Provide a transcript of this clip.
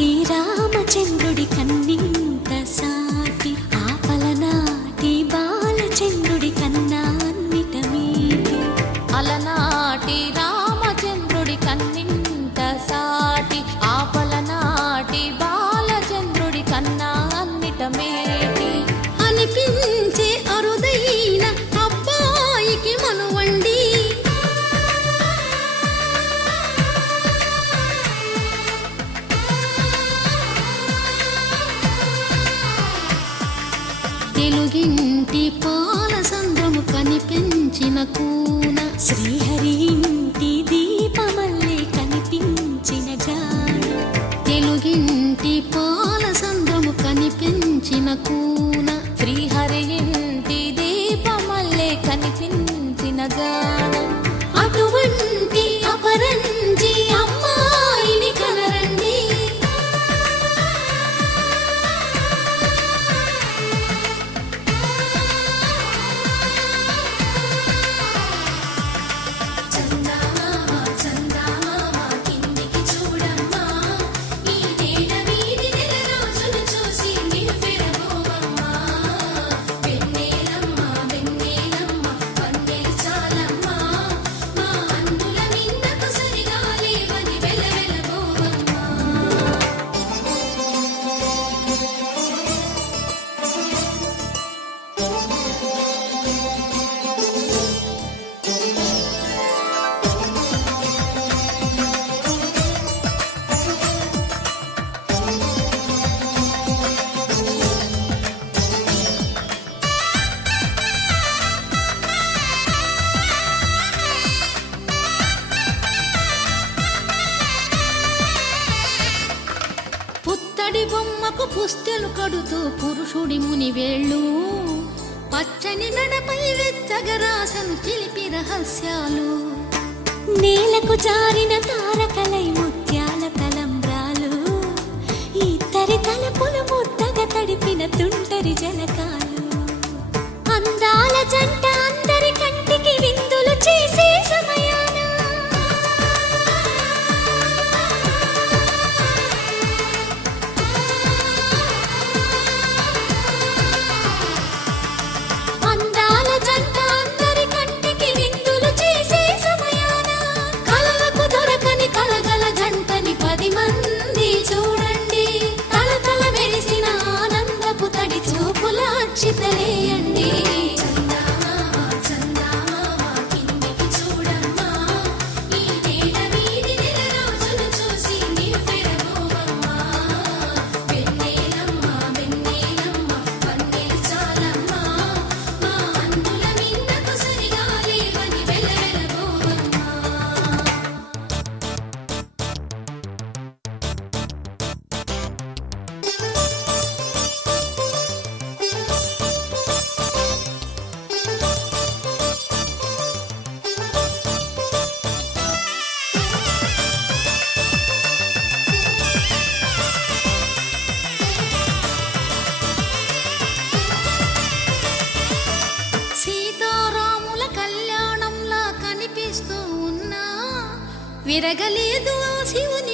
అలనాటి రామచంద్రుడి కన్నింత సాటి ఆపలనాటి బాలచంద్రుడి కన్నా అన్నిట మీటి. అలనాటి రామచంద్రుడి కన్నింత సాటి ఆపలనాటి బాలచంద్రుడి కన్నా అన్నిట మేటి అనిపించే అరుదైన అబ్బాయికి మనువండి. తెలుగింటి పాలసంద్రము కనిపించిన కూన శ్రీహరి ఇంటి దీపమల్లే కనిపించిన జాడ. తెలుగింటి పాలసంద్రము కనిపించిన కూన శ్రీహరి ఇంటి దీపమల్లే కనిపించిన జాడ. అటువంటి అపరంజి అమ్మాయిని కనరండి. పుత్తడి బొమ్మకు పుస్తెలు కడుతూ పురుషుడి ముని వేళ్ళు పచ్చని మెడపై వెచ్చగరాసను చిలిపి రహస్యాలు. నేలకు జారిన తారకలై ముత్యాల తలంబ్రాలు ఇద్దరి తలపులు ముద్దగా తడిపిన తుంటరి జలకాలు. అందాల జంట అందరి కంటికి విందులు చేసే సమయాన చితలేయండి. సీతారాముల కళ్యాణంలా కనిపిస్తూ ఉన్నా విరగలేదు ఆ శివుని